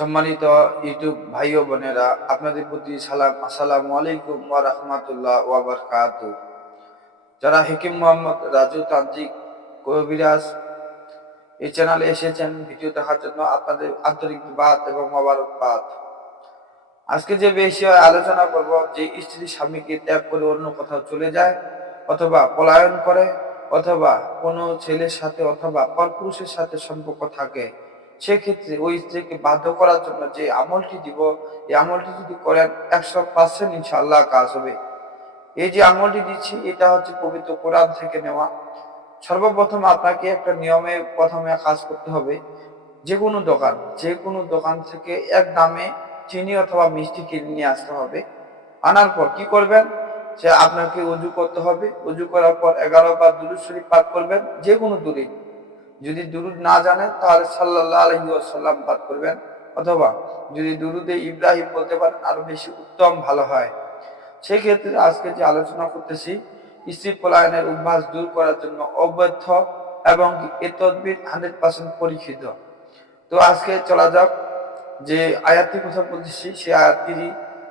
সম্মানিত ইউটিউব ভাই ও বোনেরা, আপনাদের প্রতি সালাম, আসসালামু আলাইকুম ওয়া রাহমাতুল্লাহ ওয়া বারাকাতুহু। যারা হাকিম মোহাম্মদ রাজু তান্ত্রিক কবিরাজ এই চ্যানেলে এসেছেন ভিডিও দেখার জন্য আপনাদের আন্তরিক বাত এবং মোবারকবাদ। আজকে যে বিষয়ে আলোচনা করব, যে স্ত্রী স্বামীকে ত্যাগ করে অন্য কোথাও চলে যায় অথবা পলায়ন করে অথবা কোনো ছেলের সাথে অথবা পরপুরুষের সাথে সম্পর্ক থাকে, সেক্ষেত্রে ওই স্ত্রীকে বাধ্য করার জন্য যে আমলটি দিব, এই আমলটি যদি করেন 100% ইনশাআল্লাহ কাজ হবে। এই যে আমলটি দিচ্ছি এটা হচ্ছে পবিত্র কোরআন থেকে নেওয়া। সর্বপ্রথম আপনাকে একটা নিয়মে প্রথমে কাজ করতে হবে। যে কোনো দোকান থেকে এক দামে চিনি অথবা মিষ্টি কিনে নিয়ে আসতে হবে। আনার পর কি করবেন, যে আপনাকে উজু করতে হবে। উজু করার পর 11 বার দুরূদ শরীফ পাঠ করবেন, যে কোনো দূরে। যদি দুরূদ না জানেন তাহলে সাল্লাল্লাহু আলাইহি ওয়াসাল্লাম পাঠ করবেন, অথবা যদি দুরূদে ইব্রাহিম বলতে পারেন আরো বেশি উত্তম ভালো হয়। সেই ক্ষেত্রে আজকে যে আলোচনা করতেছি, স্ত্রী পলায়নের অভ্যাস দূর করার জন্য অবৈধ এবং এ তদবির 100% পরীক্ষিত। তো আজকে চলা যাক, যে আয়াতটির কথা বলতেছি সেই আয়াতটি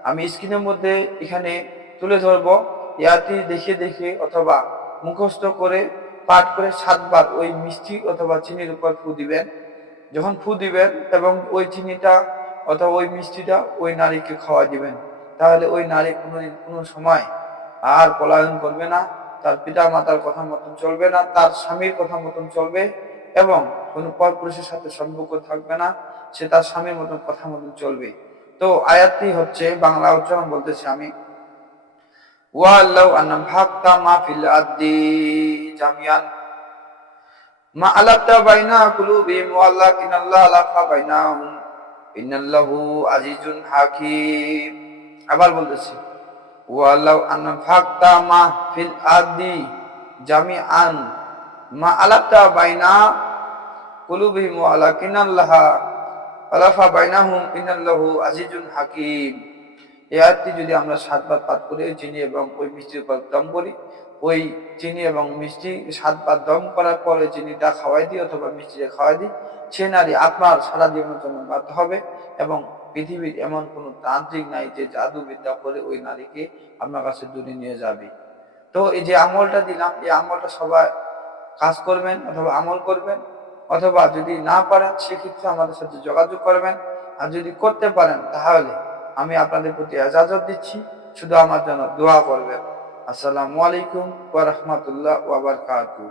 আমি স্ক্রিনের মধ্যে এখানে তুলে ধরবো। এই আয়াতটি দেখে দেখে অথবা মুখস্থ করে পাঠ করে 7 বার ওই মিষ্টি অথবা চিনির উপর ফু দিবেন। যখন ফু দিবেন এবং ওই চিনিটা অথবা ওই মিষ্টিটা ওই নারীকে খাওয়া দিবেন, তাহলে ওই নারী কোনোদিন কোনো সময় আর পলায়ন করবে না, তার পিতা মাতার কথা মতন চলবে না, তার স্বামীর কথা মতন চলবে এবং কোনো পরপুরুষের সাথে সম্পর্ক থাকবে না, সে তার স্বামীর মতন কথা মতন চলবে। তো আয়াতটি হচ্ছে, বাংলা উচ্চারণ বলতেছি আমি। ওয়াল্লাহু আন্না ভাক্তা মা ফিল আদি জামিয়ান মা আলাতা বাইনা কুলুবিহিম ওয়ালাকিনাল্লাহ আলাফা বাইনাহুম ইন্নাল্লাহু আজিজুন হাকীম। আবার বলতেছি, ওয়াল্লাহু আন্না ভাক্তা মা ফিল আদি জামিআন মা আলাতা বাইনা কুলুবিহিম ওয়ালাকিনাল্লাহ আলাফা বাইনাহুম ইন্নাল্লাহু আজিজুন হাকীম। এই আয়াতটি যদি আমরা 7 বার পাঠ করে চিনি এবং ওই মিষ্টির উপর দম করি, ওই চিনি এবং মিষ্টি 7 বার দম করার পরে চিনিটা খাওয়াই দিই অথবা মিষ্টিটা খাওয়াই দিই, সে নারী আপনার সারা জীবনের জন্য বাধ্য হবে এবং পৃথিবীর এমন কোনো তান্ত্রিক নাই যে জাদুবিদ্যা করে ওই নারীকে আপনার কাছে দূরে নিয়ে যাবে। তো এই যে আমলটা দিলাম, এই আমলটা সবাই কাজ করবেন অথবা আমল করবেন, অথবা যদি না পারেন সেক্ষেত্রে আমাদের সাথে যোগাযোগ করবেন। আর যদি করতে পারেন তাহলে আমি আপনাদের প্রতি ইজাজত দিচ্ছি, শুধু আমার জন্য দোয়া করবেন। আসসালামু আলাইকুম ওয়া রাহমাতুল্লাহ ওয়া বারাকাতুহু।